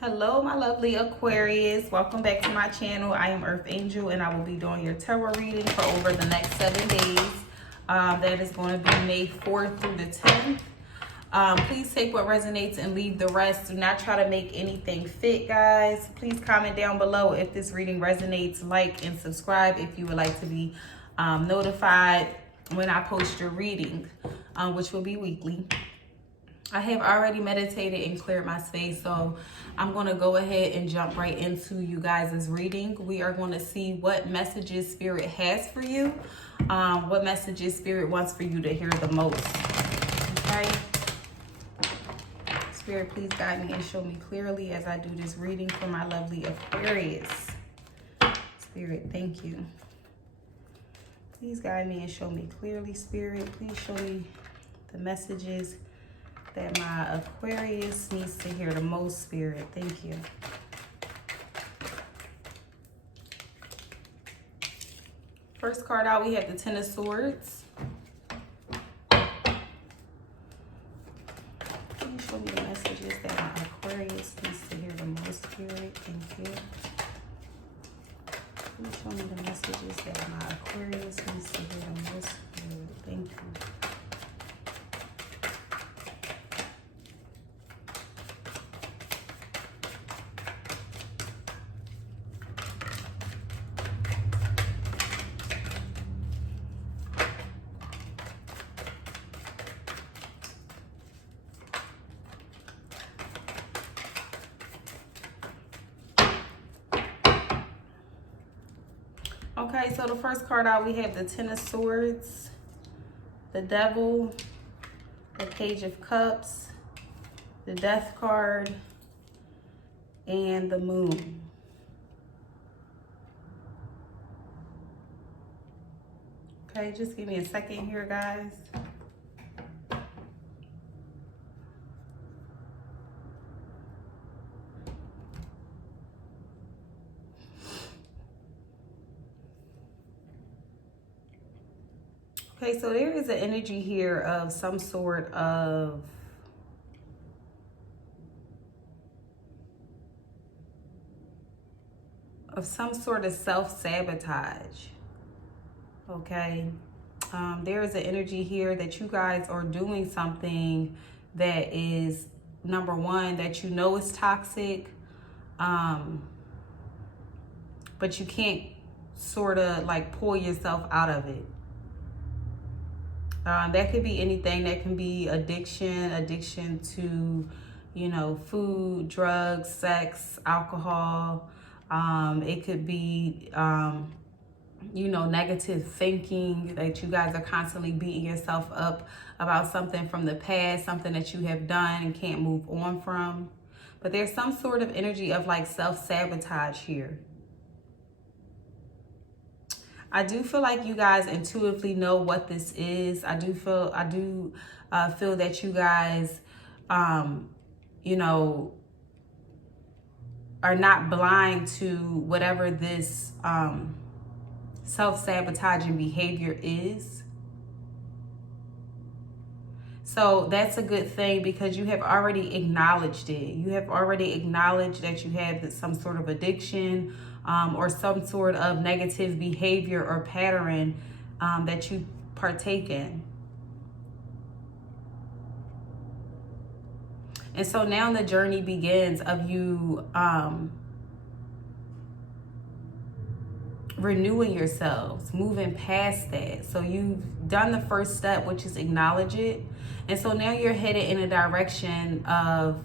Hello, my lovely Aquarius. Welcome back to my channel. I am Earth Angel, and I will be doing your tarot reading for over the next 7 days. That is going to be May 4th through the 10th. Please take what resonates and leave the rest. Do not try to make anything fit, guys. Please comment down below if this reading resonates. Like and subscribe if you would like to be notified when I post your reading, which will be weekly. I have already meditated and cleared my space, so I'm going to go ahead and jump right into you guys' reading. We are going to see what messages Spirit has for you, what messages Spirit wants for you to hear the most. Okay? Spirit, please guide me and show me clearly as I do this reading for my lovely Aquarius. Spirit, thank you. Please guide me and show me clearly, Spirit. Please show me the messages that my Aquarius needs to hear the most, Spirit. Thank you. First card out, we have the Ten of Swords. Please show me the messages that my Aquarius needs to hear the most, Spirit. Thank you. Please show me the messages that my Aquarius needs to hear the most, Spirit. Thank you. Okay, so the first card out, we have the Ten of Swords, the Devil, the Page of Cups, the Death card, and the Moon. Okay, just give me a second here, guys. Okay, so there is an energy here of some sort of self-sabotage. Okay, there is an energy here that you guys are doing something that is, number one, that you know is toxic, but you can't sort of like pull yourself out of it. That could be anything. That can be addiction to, you know, food, drugs, sex, alcohol. It could be, you know, negative thinking, that you guys are constantly beating yourself up about something from the past, something that you have done and can't move on from. But there's some sort of energy of like self-sabotage here. I do feel like you guys intuitively know what this is. I do feel that you guys, you know, are not blind to whatever this self-sabotaging behavior is. So that's a good thing, because you have already acknowledged it. You have already acknowledged that you have some sort of addiction, or some sort of negative behavior or pattern that you partake in. And so now the journey begins of you renewing yourselves, moving past that. So you've done the first step, which is acknowledge it. And so now you're headed in a direction of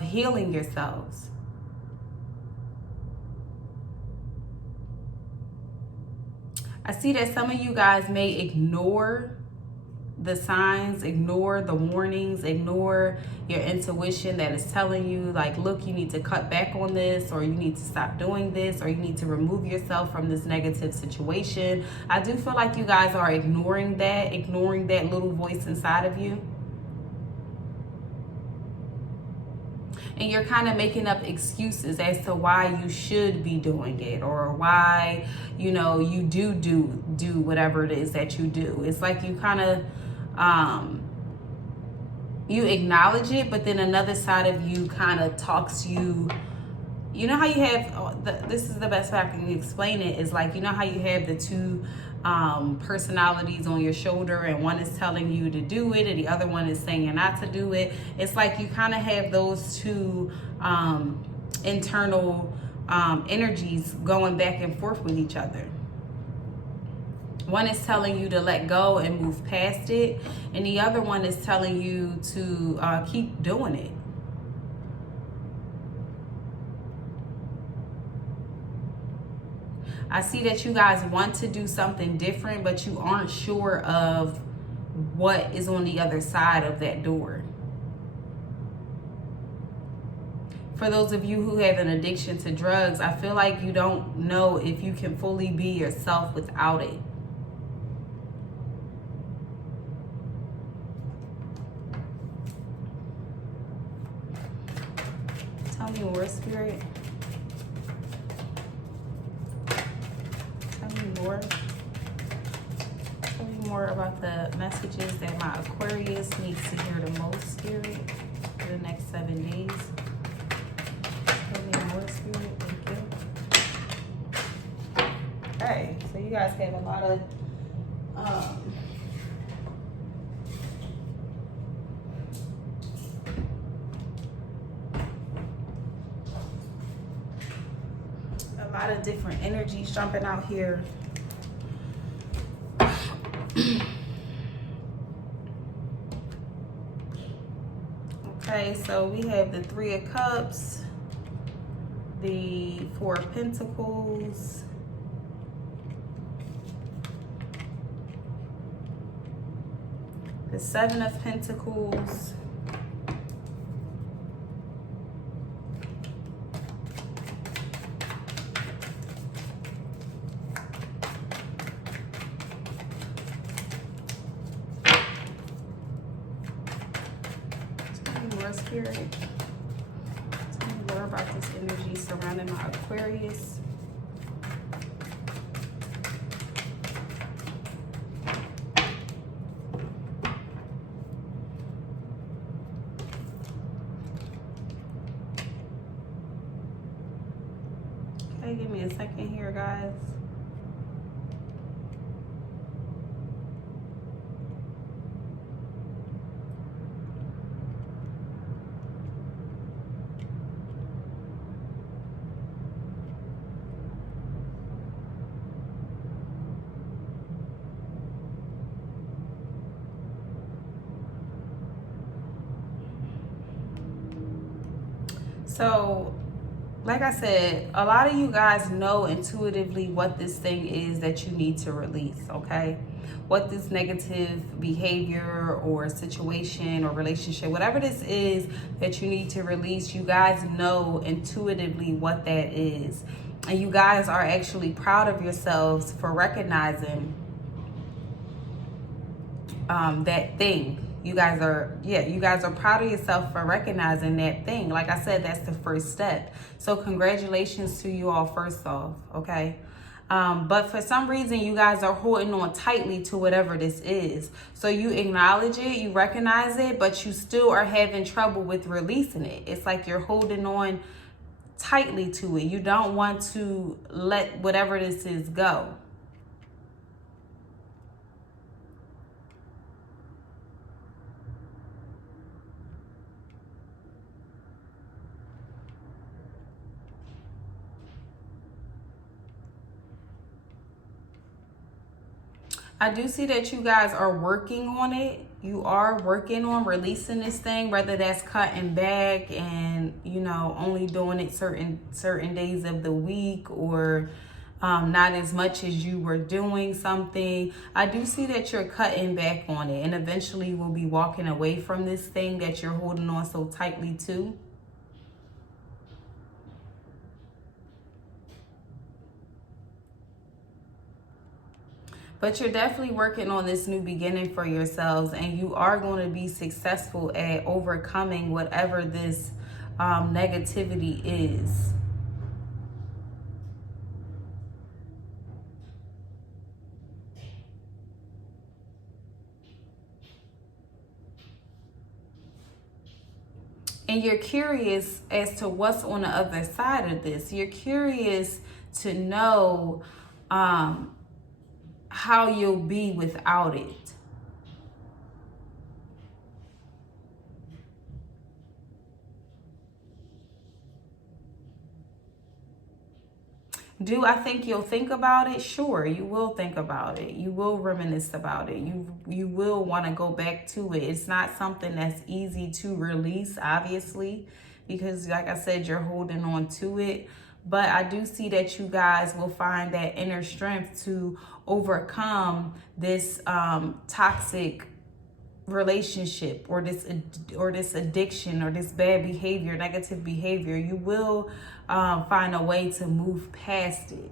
healing yourselves. I see that some of you guys may ignore the signs, ignore the warnings, ignore your intuition that is telling you, like, look, you need to cut back on this, or you need to stop doing this, or you need to remove yourself from this negative situation. I do feel like you guys are ignoring that little voice inside of you. And you're kind of making up excuses as to why you should be doing it, or why, you know, you do whatever it is that you do. It's like you kind of you acknowledge it, but then another side of you kind of talks you. You know how you have, this is the best way I can explain it, is like, you know how you have the two personalities on your shoulder, and one is telling you to do it and the other one is saying not to do it. It's like you kind of have those two internal energies going back and forth with each other. One is telling you to let go and move past it, and the other one is telling you to keep doing it. I see that you guys want to do something different, but you aren't sure of what is on the other side of that door. For those of you who have an addiction to drugs, I feel like you don't know if you can fully be yourself without it. Tell me more, Spirit. Tell me more about the messages that my Aquarius needs to hear the most, Spirit, for the next 7 days. Tell me more, Spirit. Thank you. Okay, so you guys have a lot of different energies jumping out here. Okay, so we have the Three of Cups, the Four of Pentacles, the Seven of Pentacles, Spirit. Tell me more about this energy surrounding my Aquarius. Okay, give me a second here, guys. So, like I said, a lot of you guys know intuitively what this thing is that you need to release, okay? What this negative behavior or situation or relationship, whatever this is that you need to release, you guys know intuitively what that is. And you guys are actually proud of yourselves for recognizing that thing. You guys are proud of yourself for recognizing that thing. Like I said, that's the first step. So congratulations to you all first off, okay? But for some reason, you guys are holding on tightly to whatever this is. So you acknowledge it, you recognize it, but you still are having trouble with releasing it. It's like you're holding on tightly to it. You don't want to let whatever this is go. I do see that you guys are working on it. You are working on releasing this thing, whether that's cutting back and, you know, only doing it certain days of the week, or not as much as you were doing something. I do see that you're cutting back on it, and eventually will be walking away from this thing that you're holding on so tightly to. But you're definitely working on this new beginning for yourselves, and you are going to be successful at overcoming whatever this negativity is. And you're curious as to what's on the other side of this. You're curious to know how you'll be without it. Do I think you'll think about it? Sure, you will think about it. You will reminisce about it. You will want to go back to it. It's not something that's easy to release, obviously, because like I said, you're holding on to it. But I do see that you guys will find that inner strength to overcome this toxic relationship or this addiction or this bad behavior, negative behavior. You will find a way to move past it.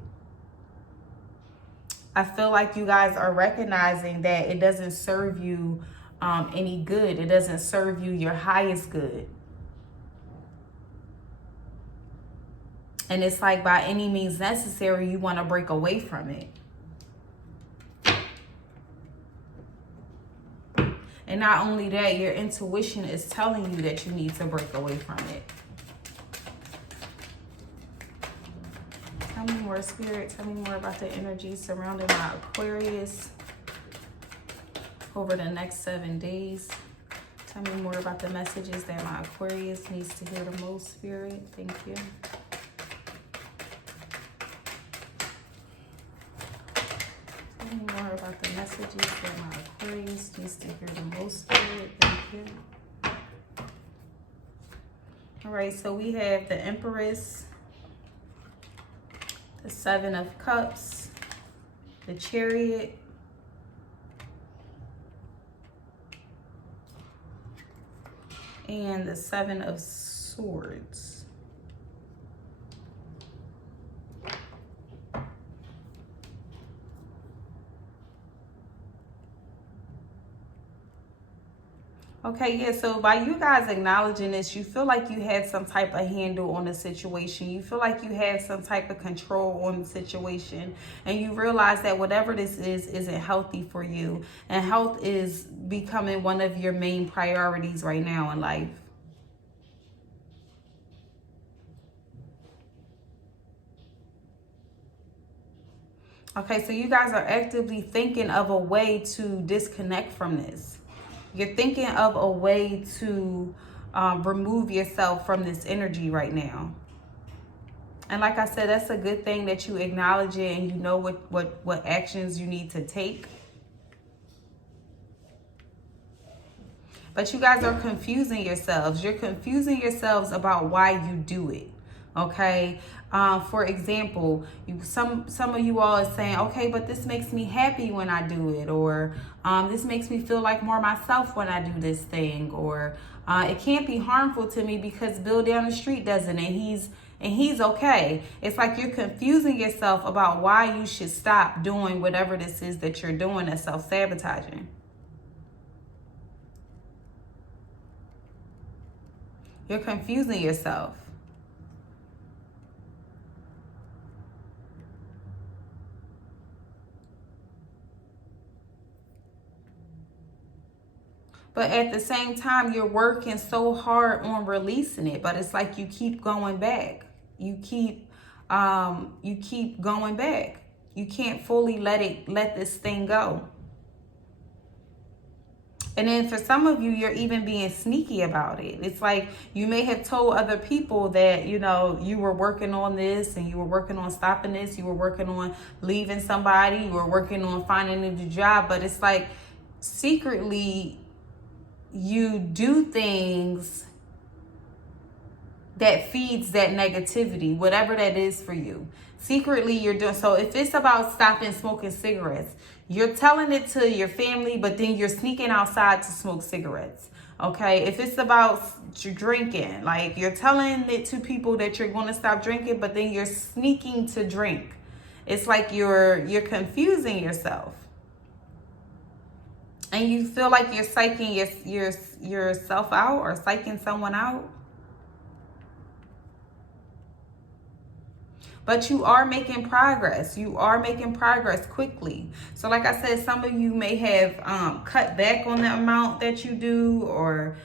I feel like you guys are recognizing that it doesn't serve you any good. It doesn't serve you your highest good. And it's like by any means necessary, you want to break away from it. And not only that, your intuition is telling you that you need to break away from it. Tell me more, Spirit. Tell me more about the energy surrounding my Aquarius over the next 7 days. Tell me more about the messages that my Aquarius needs to hear the most, Spirit. Thank you. Tell me more about the messages that my Aquarius needs to hear the most, Spirit. Thank you. All right, so we have the Empress, the Seven of Cups, the Chariot, and the Seven of Swords. Okay, yeah, so by you guys acknowledging this, you feel like you had some type of handle on the situation. You feel like you had some type of control on the situation. And you realize that whatever this is isn't healthy for you. And health is becoming one of your main priorities right now in life. Okay, so you guys are actively thinking of a way to disconnect from this. You're thinking of a way to remove yourself from this energy right now. And like I said, that's a good thing that you acknowledge it and you know what actions you need to take. But you guys are confusing yourselves. You're confusing yourselves about why you do it. Okay. For example, some of you all is saying, okay, but this makes me happy when I do it, or this makes me feel like more myself when I do this thing, or it can't be harmful to me because Bill down the street doesn't, and he's okay. It's like you're confusing yourself about why you should stop doing whatever this is that you're doing that's self-sabotaging. You're confusing yourself. But at the same time, you're working so hard on releasing it. But it's like you keep going back. You keep going back. You can't fully let this thing go. And then for some of you, you're even being sneaky about it. It's like you may have told other people that, you know, you were working on this and you were working on stopping this. You were working on leaving somebody. You were working on finding a new job. But it's like secretly you do things that feeds that negativity, whatever that is for you. Secretly you're doing. So if it's about stopping smoking cigarettes, you're telling it to your family, but then you're sneaking outside to smoke cigarettes. Okay. If it's about drinking, like you're telling it to people that you're going to stop drinking, but then you're sneaking to drink. It's like you're confusing yourself. And you feel like you're psyching yourself out or psyching someone out. But you are making progress. You are making progress quickly. So like I said, some of you may have cut back on the amount that you do, or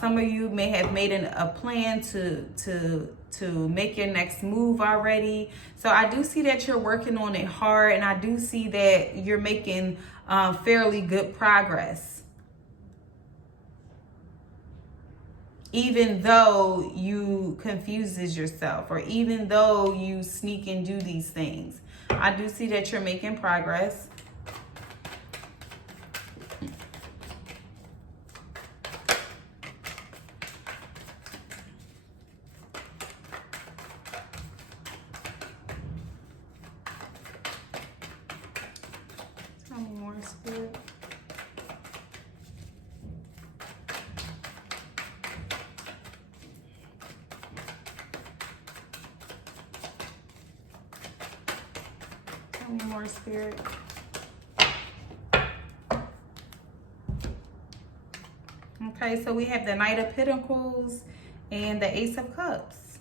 some of you may have made a plan to make your next move already. So I do see that you're working on it hard, and I do see that you're making fairly good progress. Even though you confuses yourself, or even though you sneak and do these things, I do see that you're making progress. Tell me more, Spirit. Tell me more, Spirit. Okay, so we have the Knight of Pentacles and the Ace of Cups.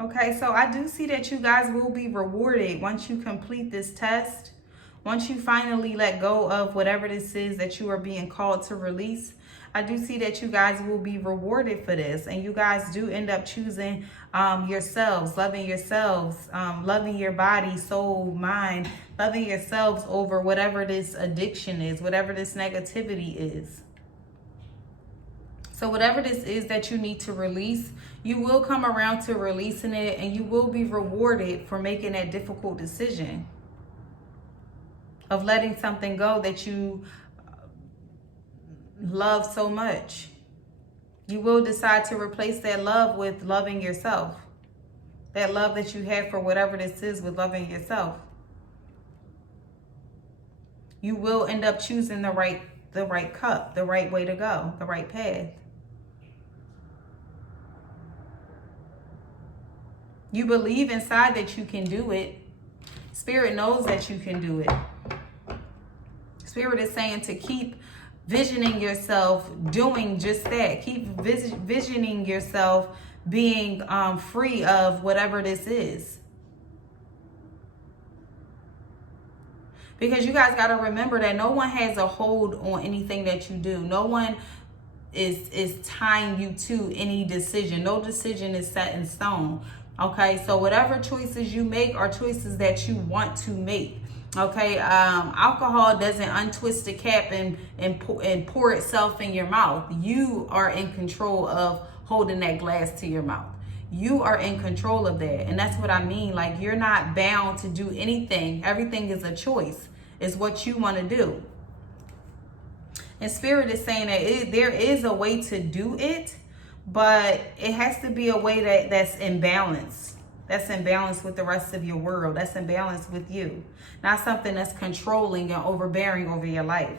Okay, so I do see that you guys will be rewarded once you complete this test. Once you finally let go of whatever this is that you are being called to release, I do see that you guys will be rewarded for this. And you guys do end up choosing yourselves, loving your body, soul, mind, loving yourselves over whatever this addiction is, whatever this negativity is. So whatever this is that you need to release, you will come around to releasing it, and you will be rewarded for making that difficult decision of letting something go that you love so much. You will decide to replace that love with loving yourself. That love that you have for whatever this is with loving yourself. You will end up choosing the right cup, the right way to go, the right path. You believe inside that you can do it. Spirit knows that you can do it. Spirit is saying to keep visioning yourself doing just that. Keep visioning yourself being free of whatever this is. Because you guys got to remember that no one has a hold on anything that you do. No one is tying you to any decision. No decision is set in stone. Okay, so whatever choices you make are choices that you want to make. Okay, alcohol doesn't untwist the cap and pour itself in your mouth. You are in control of holding that glass to your mouth. You are in control of that. And that's what I mean. Like, you're not bound to do anything. Everything is a choice. It's what you want to do. And Spirit is saying that there is a way to do it, but it has to be a way that's in balance. That's in balance with the rest of your world. That's in balance with you. Not something that's controlling and overbearing over your life.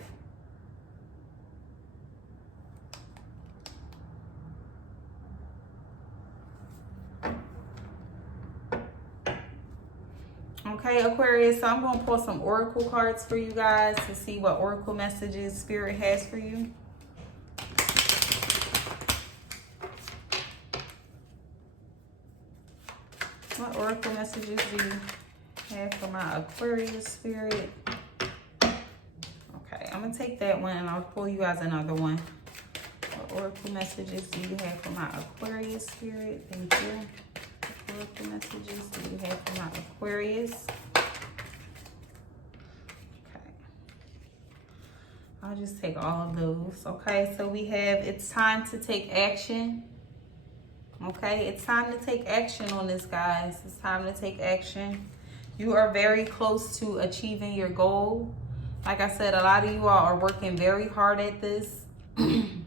Okay, Aquarius, so I'm going to pull some oracle cards for you guys to see what oracle messages Spirit has for you. What oracle messages do you have for my Aquarius Spirit? Okay, I'm going to take that one and I'll pull you guys another one. What oracle messages do you have for my Aquarius Spirit? Thank you. What oracle messages do you have for my Aquarius? Okay. I'll just take all of those. Okay, so we have, it's time to take action. Okay, it's time to take action on this, guys. It's time to take action. You are very close to achieving your goal. Like I said, a lot of you all are working very hard at this. And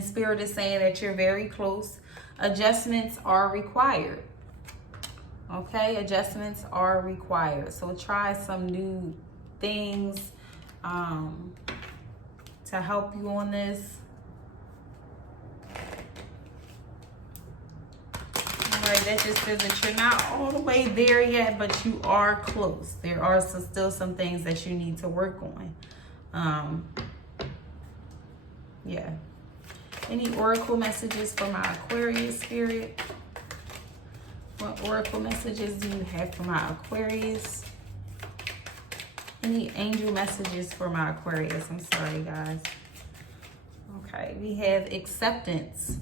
Spirit is saying that you're very close. Adjustments are required. Okay, adjustments are required. So try some new things to help you on this. Right, that just says that you're not all the way there yet, but you are close. There are still some things that you need to work on. Yeah. Any oracle messages for my Aquarius spirit? What oracle messages do you have for my Aquarius? Any angel messages for my Aquarius? I'm sorry, guys. Okay, we have acceptance.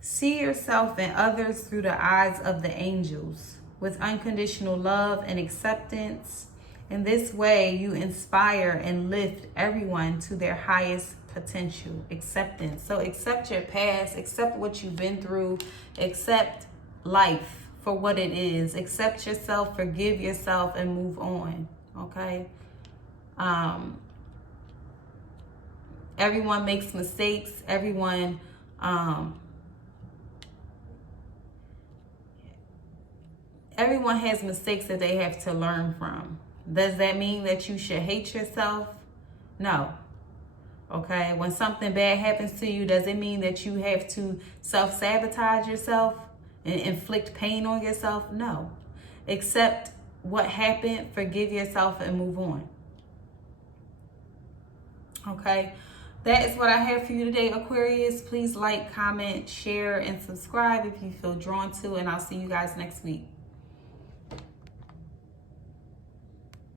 See yourself and others through the eyes of the angels with unconditional love and acceptance. In this way, you inspire and lift everyone to their highest potential. Acceptance. So accept your past, accept what you've been through, accept life for what it is. Accept yourself, forgive yourself, and move on. Okay? Everyone makes mistakes. Everyone has mistakes that they have to learn from. Does that mean that you should hate yourself? No. Okay? When something bad happens to you, does it mean that you have to self-sabotage yourself and inflict pain on yourself? No. Accept what happened, forgive yourself, and move on. Okay? That is what I have for you today, Aquarius. Please like, comment, share, and subscribe if you feel drawn to, and I'll see you guys next week.